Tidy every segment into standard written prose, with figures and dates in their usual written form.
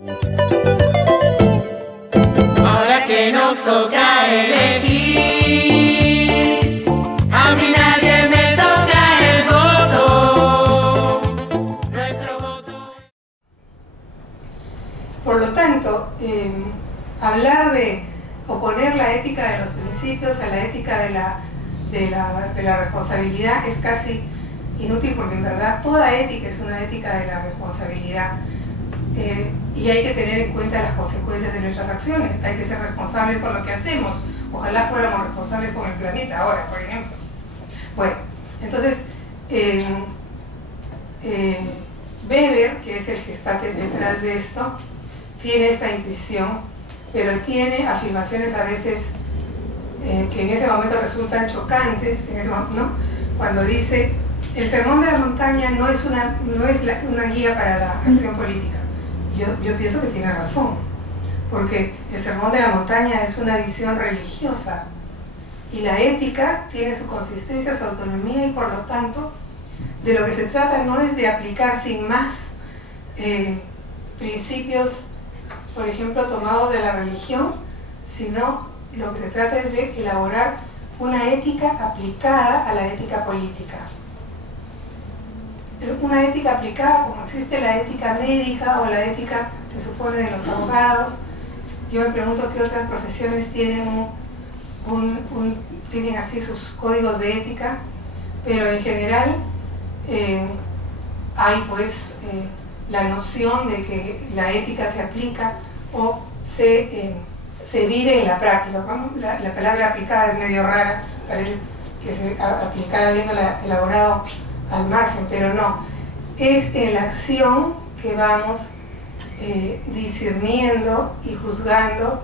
Ahora que nos toca elegir, a mí nadie me toca el voto. Nuestro voto. Por lo tanto, hablar de oponer la ética de los principios a la ética de la responsabilidad es casi inútil, porque en verdad toda ética es una ética de la responsabilidad, y hay que tener en cuenta las consecuencias de nuestras acciones. Hay que ser responsables con lo que hacemos. Ojalá fuéramos responsables con el planeta ahora, por ejemplo. Bueno, entonces Weber, que es el que está detrás de esto, tiene esta intuición, pero tiene afirmaciones a veces que en ese momento resultan chocantes, ¿no? Cuando dice: el sermón de la montaña no es una guía para la acción política. Yo pienso que tiene razón, porque el sermón de la montaña es una visión religiosa, y la ética tiene su consistencia, su autonomía, y por lo tanto de lo que se trata no es de aplicar sin más principios, por ejemplo, tomados de la religión, sino lo que se trata es de elaborar una ética aplicada a la ética política. Una ética aplicada como existe la ética médica o la ética, se supone, de los abogados. Yo me pregunto qué otras profesiones tienen tienen así sus códigos de ética, pero en general hay pues la noción de que la ética se aplica o se vive en la práctica. La palabra aplicada es medio rara, parece que se aplicada habiéndola elaborado al margen, pero no, es en la acción que vamos discerniendo y juzgando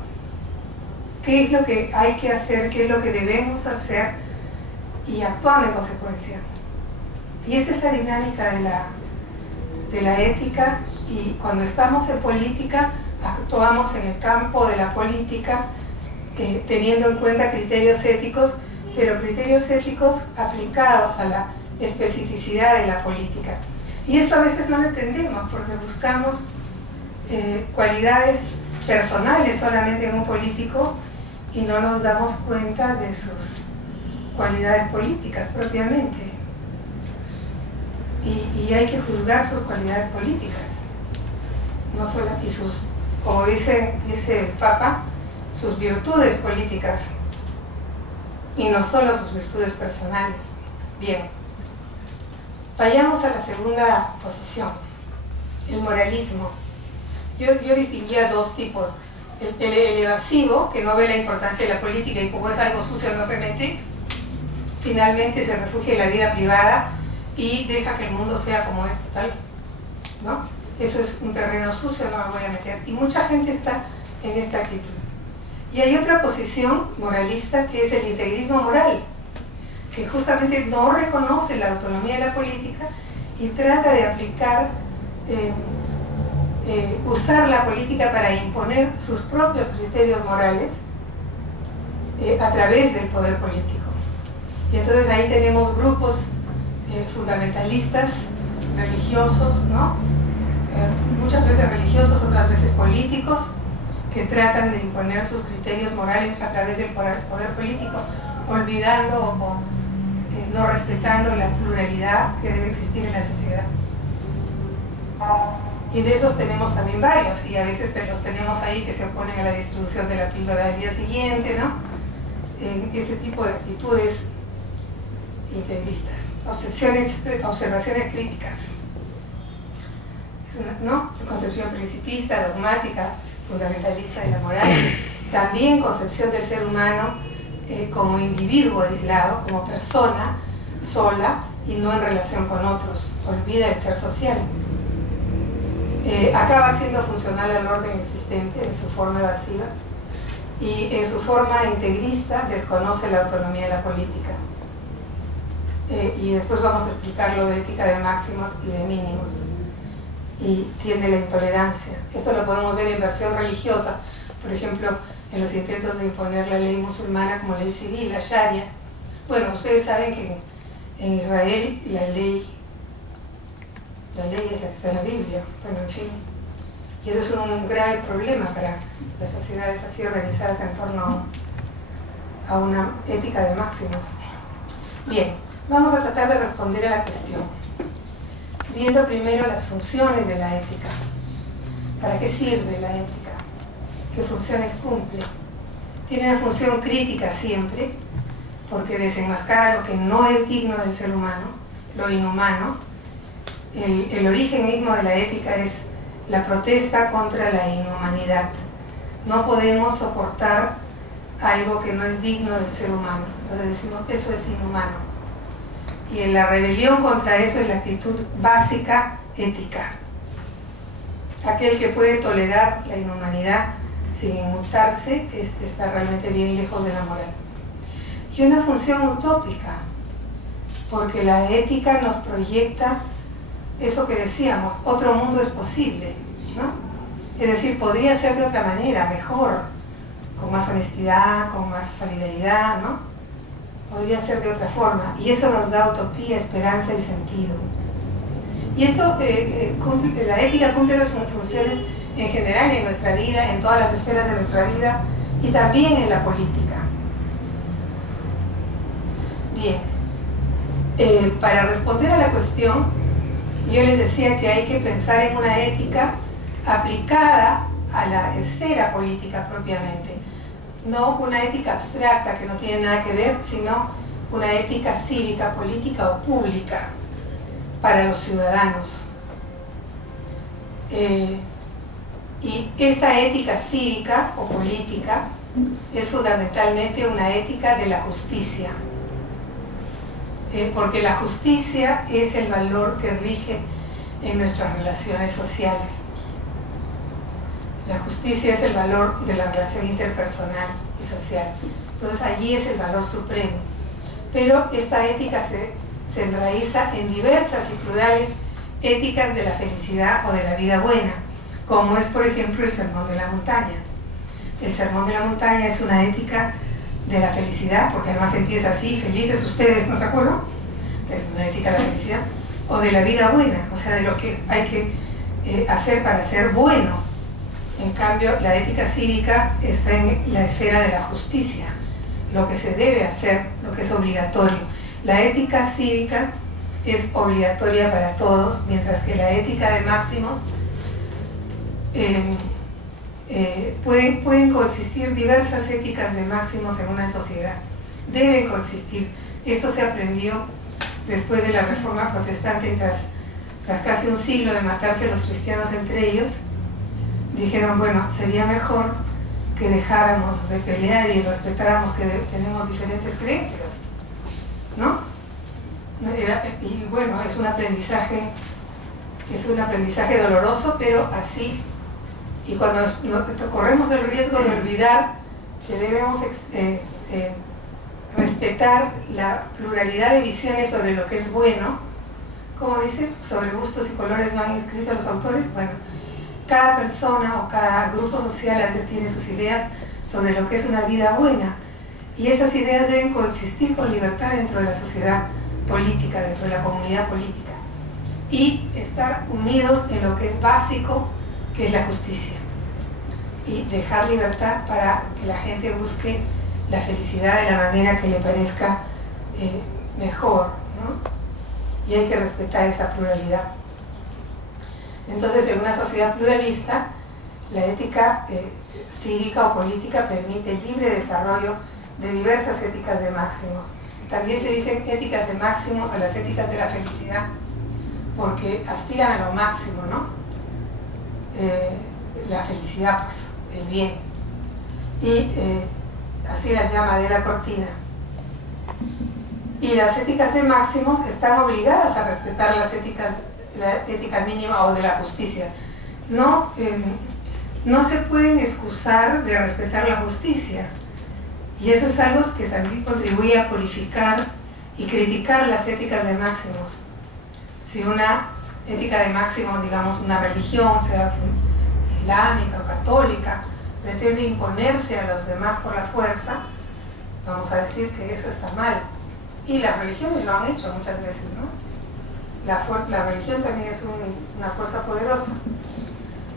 qué es lo que hay que hacer, qué es lo que debemos hacer, y actuando en consecuencia. Y esa es la dinámica de la ética, y cuando estamos en política actuamos en el campo de la política teniendo en cuenta criterios éticos, pero criterios éticos aplicados a la especificidad de la política. Y esto a veces no lo entendemos, porque buscamos cualidades personales solamente en un político y no nos damos cuenta de sus cualidades políticas propiamente. Y hay que juzgar sus cualidades políticas, no solo, y sus, como dice el Papa, sus virtudes políticas, y no solo sus virtudes personales. Bien, vayamos a la segunda posición, el moralismo. Yo distinguía dos tipos: el evasivo, que no ve la importancia de la política y como es algo sucio no se mete, finalmente se refugia en la vida privada y deja que el mundo sea como es, tal, ¿no? Eso es un terreno sucio, no me voy a meter. Y mucha gente está en esta actitud. Y hay otra posición moralista, que es el integrismo moral, que justamente no reconoce la autonomía de la política y trata de aplicar, usar la política para imponer sus propios criterios morales a través del poder político. Y entonces ahí tenemos grupos fundamentalistas, religiosos, ¿no? Muchas veces religiosos, otras veces políticos, que tratan de imponer sus criterios morales a través del poder político, olvidando o no respetando la pluralidad que debe existir en la sociedad. Y de esos tenemos también varios, y a veces los tenemos ahí que se oponen a la distribución de la píldora del día siguiente, ¿no? Ese tipo de actitudes integristas. Observaciones críticas, ¿no? Concepción principista, dogmática, fundamentalista de la moral. También concepción del ser humano como individuo aislado, como persona sola y no en relación con otros. Olvida el ser social. Acaba siendo funcional al orden existente en su forma evasiva, y en su forma integrista desconoce la autonomía de la política. Y después vamos a explicar lo de ética de máximos y de mínimos, y tiende la intolerancia. Esto lo podemos ver en versión religiosa, por ejemplo, en los intentos de imponer la ley musulmana como ley civil, la Sharia. Bueno, ustedes saben que en Israel la ley es la que está en la Biblia. Bueno, en fin, Y eso es un grave problema para las sociedades así organizadas en torno a una ética de máximos. Bien, vamos a tratar de responder a la cuestión, viendo primero las funciones de la ética. ¿Para qué sirve la ética? ¿Qué funciones cumple? Tiene una función crítica siempre, porque desenmascara lo que no es digno del ser humano, lo inhumano. El origen mismo de la ética es la protesta contra la inhumanidad. No podemos soportar algo que no es digno del ser humano. Entonces decimos, eso es inhumano. Y en la rebelión contra eso es la actitud básica ética. Aquel que puede tolerar la inhumanidad sin inmutarse, está realmente bien lejos de la moral. Y una función utópica, porque la ética nos proyecta eso que decíamos, otro mundo es posible, ¿no? Es decir, podría ser de otra manera, mejor, con más honestidad, con más solidaridad, ¿no? Podría ser de otra forma, y eso nos da utopía, esperanza y sentido. Y esto, la ética cumple las funciones en general en nuestra vida, en todas las esferas de nuestra vida, y también en la política. Bien, para responder a la cuestión, yo les decía que hay que pensar en una ética aplicada a la esfera política propiamente. No una ética abstracta que no tiene nada que ver, sino una ética cívica, política o pública para los ciudadanos. Y esta ética cívica o política es fundamentalmente una ética de la justicia. Porque la justicia es el valor que rige en nuestras relaciones sociales. La justicia es el valor de la relación interpersonal y social. Entonces allí es el valor supremo. Pero esta ética se enraiza en diversas y plurales éticas de la felicidad o de la vida buena, como es por ejemplo el Sermón de la Montaña. El Sermón de la Montaña es una ética de la felicidad, porque además empieza así, felices ustedes, ¿no se acuerdan? Es una ética de la felicidad, o de la vida buena, o sea, de lo que hay que hacer para ser bueno. En cambio, la ética cívica está en la esfera de la justicia, lo que se debe hacer, lo que es obligatorio. La ética cívica es obligatoria para todos, mientras que la ética de máximos pueden coexistir diversas éticas de máximos en una sociedad. Deben coexistir. Esto se aprendió después de la Reforma Protestante, tras casi un siglo de matarse los cristianos entre ellos. Dijeron, bueno, sería mejor que dejáramos de pelear y respetáramos que tenemos diferentes creencias, ¿no? Y bueno, es un aprendizaje doloroso, pero así. Y cuando corremos el riesgo de olvidar que debemos respetar la pluralidad de visiones sobre lo que es bueno, como dice, sobre gustos y colores no han escrito los autores. Bueno, cada persona o cada grupo social antes tiene sus ideas sobre lo que es una vida buena, y esas ideas deben coexistir con libertad dentro de la sociedad política, dentro de la comunidad política, y estar unidos en lo que es básico, que es la justicia, y dejar libertad para que la gente busque la felicidad de la manera que le parezca mejor, ¿no? Y hay que respetar esa pluralidad. Entonces, en una sociedad pluralista, la ética cívica o política permite el libre desarrollo de diversas éticas de máximos. También se dicen éticas de máximos a las éticas de la felicidad, porque aspiran a lo máximo, ¿no? La felicidad, pues, el bien. Y así las llama de la Cortina. Y las éticas de máximos están obligadas a respetar las éticas, la ética mínima o de la justicia. No se pueden excusar de respetar la justicia. Y eso es algo que también contribuye a purificar y criticar las éticas de máximos. Si una ética de máximos, digamos una religión, sea islámica o católica, pretende imponerse a los demás por la fuerza, vamos a decir que eso está mal. Y las religiones lo han hecho muchas veces, ¿no? La religión también es una fuerza poderosa.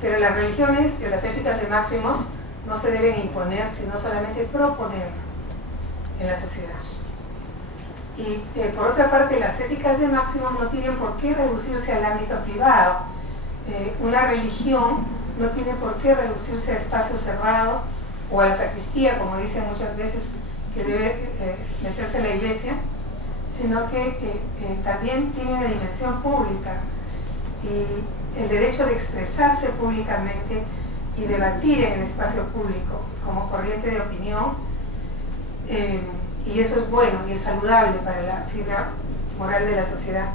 Pero las religiones, las éticas de máximos, no se deben imponer, sino solamente proponer en la sociedad. Y por otra parte, las éticas de máximos no tienen por qué reducirse al ámbito privado. Una religión no tiene por qué reducirse a espacio cerrado o a la sacristía, como dicen muchas veces, que debe meterse en la iglesia, sino que también tiene una dimensión pública y el derecho de expresarse públicamente y debatir en el espacio público como corriente de opinión, y eso es bueno y es saludable para la fibra moral de la sociedad,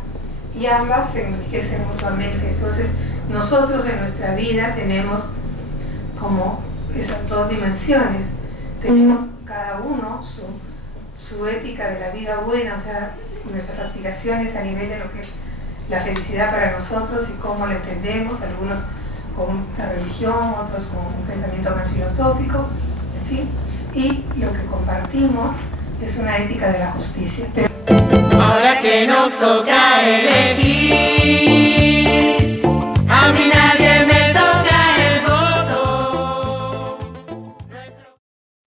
y ambas se enriquecen mutuamente. Entonces nosotros en nuestra vida tenemos como esas dos dimensiones, tenemos cada uno su ética de la vida buena, o sea, nuestras aspiraciones a nivel de lo que es la felicidad para nosotros y cómo la entendemos, algunos con la religión, otros con un pensamiento más filosófico, en fin, y lo que compartimos es una ética de la justicia. Ahora que nos toca elegir.